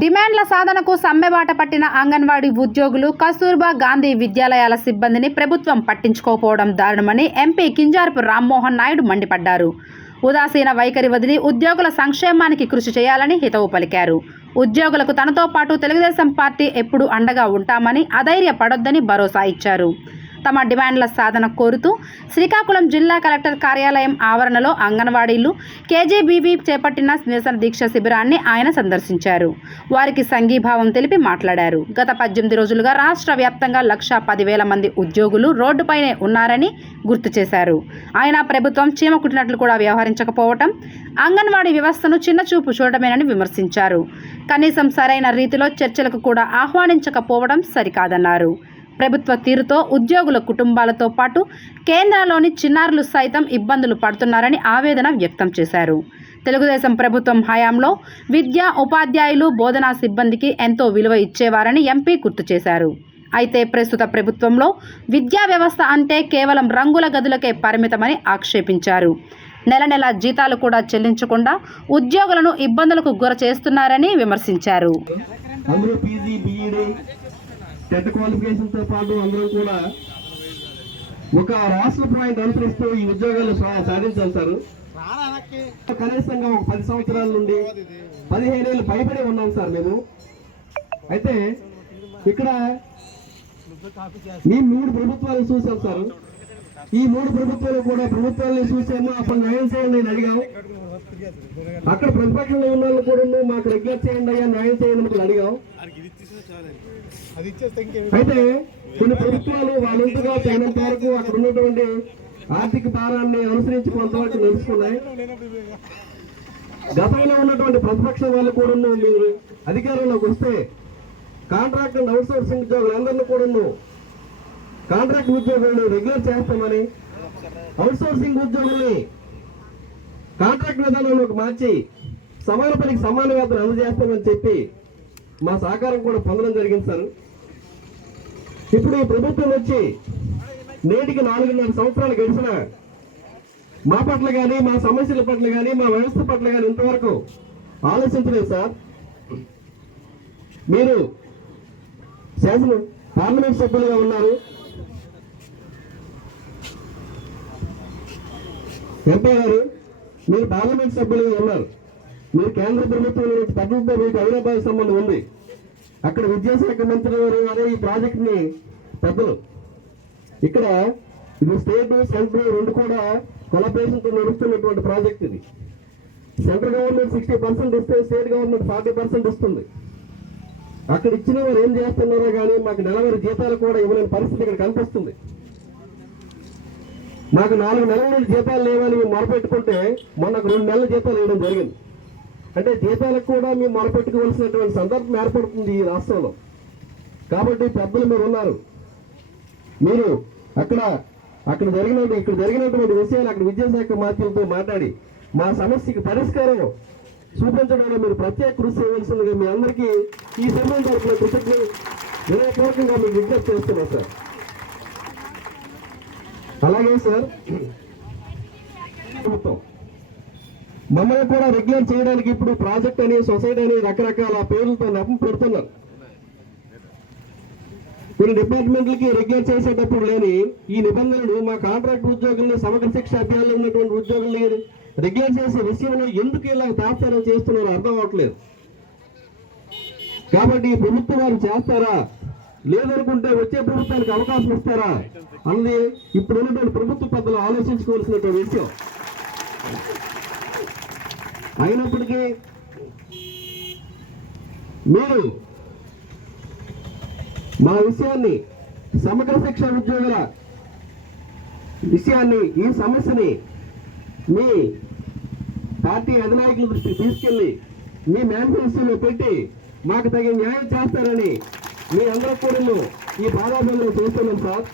డిమాండ్ల సాధనకు సమ్మెబాట పట్టిన అంగన్వాడీ ఉద్యోగులు, కస్తూర్బా గాంధీ విద్యాలయాల సిబ్బందిని ప్రభుత్వం పట్టించుకోకపోవడం దారుణమని ఎంపీ కింజారపు రామ్మోహన్ నాయుడు మండిపడ్డారు. ఉదాసీన వైఖరి వదిలి ఉద్యోగుల సంక్షేమానికి కృషి చేయాలని హితవు పలికారు. ఉద్యోగులకు తనతో పాటు తెలుగుదేశం పార్టీ ఎప్పుడూ అండగా ఉంటామని, అధైర్యపడొద్దని భరోసా ఇచ్చారు. తమ డిమాండ్ల సాధన కోరుతూ శ్రీకాకుళం జిల్లా కలెక్టర్ కార్యాలయం ఆవరణలో అంగన్వాడీలు, కేజీబీవీ చేపట్టిన నిరసన దీక్ష శిబిరాన్ని ఆయన సందర్శించారు. వారికి సంఘీభావం తెలిపి మాట్లాడారు. గత 18 రోజులుగా రాష్ట్ర వ్యాప్తంగా 1,10,000 మంది ఉద్యోగులు రోడ్డుపైనే ఉన్నారని గుర్తు చేశారు. ఆయన ప్రభుత్వం చీమ కుట్టినట్లు కూడా వ్యవహరించకపోవటం, అంగన్వాడీ వ్యవస్థను చిన్నచూపు చూడటమేనని విమర్శించారు. కనీసం సరైన రీతిలో చర్చలకు కూడా ఆహ్వానించకపోవడం సరికాదన్నారు. ప్రభుత్వ తీరుతో ఉద్యోగుల కుటుంబాలతో పాటు కేంద్రంలోని చిన్నారులు సైతం ఇబ్బందులు పడుతున్నారని ఆవేదన వ్యక్తం చేశారు. తెలుగుదేశం ప్రభుత్వం హయాంలో విద్యా ఉపాధ్యాయులు, బోధనా సిబ్బందికి ఎంతో విలువ ఇచ్చేవారని ఎంపీ గుర్తు చేశారు. అయితే ప్రస్తుత ప్రభుత్వంలో విద్యా వ్యవస్థ అంటే కేవలం రంగుల గదులకే పరిమితమని ఆక్షేపించారు. నెల జీతాలు కూడా చెల్లించకుండా ఉద్యోగులను ఇబ్బందులకు గురి చేస్తున్నారని విమర్శించారు. టెట్ క్వాలిఫికేషన్తో పాటు అందరూ కూడా ఒక రాష్ట్ర పాయింట్ అనుసరిస్తూ ఈ ఉద్యోగాలు సాధించాలి సార్. కనీసంగా ఒక 10 సంవత్సరాల నుండి 15 ఏళ్ళు పైబడి ఉన్నాం సార్ మేము. అయితే ఇక్కడ మేము 3 ప్రభుత్వాలు చూసాం సార్. ఈ 3 ప్రభుత్వాలు కూడా ప్రభుత్వాలని చూసాము. అప్పుడు న్యాయం చేయండి నేను అడిగాం. అక్కడ ప్రతిపక్షంలో ఉన్న వాళ్ళు కూడా మాకు రెగ్యులర్ చేయండి అయ్యా, న్యాయం చేయండి అని అడిగాం. అయితే కొన్ని ప్రభుత్వాలు వాళ్ళంతగా తగినంత వరకు అక్కడ ఉన్నటువంటి ఆర్థిక భారాన్ని అనుసరించి కొంతవరకు నడుచుకున్నాయి. గతంలో ఉన్నటువంటి ప్రతిపక్ష వాళ్ళు కూడా మీరు అధికారంలోకి వస్తే కాంట్రాక్ట్ అండ్ అవుట్ సోర్సింగ్ ఉద్యోగులందరినీ కూడా కాంట్రాక్ట్ ఉద్యోగులను రెగ్యులర్ చేస్తామని, అవుట్ సోర్సింగ్ ఉద్యోగుల్ని కాంట్రాక్ట్ విధానంలోకి మార్చి సమాన పనికి సమాన వేతనం అందజేస్తామని చెప్పి మా సహకారం కూడా పొందడం జరిగింది సార్. ఇప్పుడు ఈ ప్రభుత్వం వచ్చి నేటికి 4.5 సంవత్సరాలు గడిచిన మా పట్ల కానీ, మా సమస్యల పట్ల కానీ, మా వ్యవస్థ పట్ల కానీ ఇంతవరకు ఆలోచించలేదు సార్. మీరు పార్లమెంట్ సభ్యులుగా ఉన్నారు, ఎంపీ గారు మీరు పార్లమెంట్ సభ్యులుగా ఉన్నారు. మీరు కేంద్ర ప్రభుత్వం నుంచి పద్ధతితో మీకు హైదరాబాద్ సంబంధం ఉంది. అక్కడ విద్యాశాఖ మంత్రి వారు ఈ ప్రాజెక్ట్ ని పెద్దలు ఇక్కడ ఇది స్టేట్ సెంట్రల్ 2 కూడా కొలాబరేషన్ తో నడుస్తున్నటువంటి ప్రాజెక్ట్ ఇది. సెంట్రల్ గవర్నమెంట్ 60% ఇస్తే స్టేట్ గవర్నమెంట్ 40% ఇస్తుంది. అక్కడ ఇచ్చిన వారు ఏం చేస్తున్నారో కానీ మాకు నెలవారీ జీతాలు కూడా ఇవ్వలేని పరిస్థితి ఇక్కడ కనిపిస్తుంది. మాకు 4 నెలల నుండి జీతాలు లేవని మేము మొరపెట్టుకుంటే మొన్న 2 నెలల జీతాలు వేయడం జరిగింది. అంటే జీతాలకు కూడా మేము మొరపెట్టుకోవాల్సినటువంటి సందర్భం ఏర్పడుతుంది ఈ రాష్ట్రంలో. కాబట్టి పెద్దలు మీరు ఉన్నారు, మీరు ఇక్కడ జరిగినటువంటి విషయాలు అక్కడ విద్యాశాఖ మంత్రులతో మాట్లాడి మా సమస్యకి పరిష్కారం చూపించడంలో మీరు ప్రత్యేక కృషి చేయవలసిందిగా మీ అందరికీ ఈ సమయం తరపున వినయపూర్వకంగా మీకు విజ్ఞప్తి చేస్తున్నాం సార్. అలాగే సార్, మమ్మల్ని కూడా రెగ్యులర్ చేయడానికి ఇప్పుడు ప్రాజెక్ట్ అని, సొసైటీ అని రకరకాల పేర్లతో నెపం పెడుతున్నారు. కొన్ని డిపార్ట్మెంట్లకి రెగ్యులర్ చేసేటప్పుడు లేని ఈ నిబంధనలు మా కాంట్రాక్ట్ ఉద్యోగుల్ని, సమగ్ర శిక్ష అభ్యాసంలో ఉన్నటువంటి ఉద్యోగుల్ని రెగ్యులర్ చేసే విషయంలో ఎందుకు ఇలా తాత్సారం చేస్తున్నారో అర్థం అవట్లేదు. కాబట్టి ఈ ప్రభుత్వం వారు చేస్తారా, లేదనుకుంటే వచ్చే ప్రభుత్వానికి అవకాశం ఇస్తారా అన్నది ఇప్పుడు ఉన్నటువంటి ప్రభుత్వ పెద్దలు ఆలోచించుకోవాల్సినటువంటి విషయం. అయినప్పటికీ మీరు మా విషయాన్ని, సమగ్ర శిక్ష ఉద్యోగుల విషయాన్ని, ఈ సమస్యని మీ పార్టీ అధినాయకుల దృష్టికి తీసుకెళ్లి మీ మేనిఫెస్టోలో పెట్టి మాకు తగిన న్యాయం చేస్తారని మీ అందరూ కూడా ఈ బాధాబంధం చేస్తున్నాం సార్.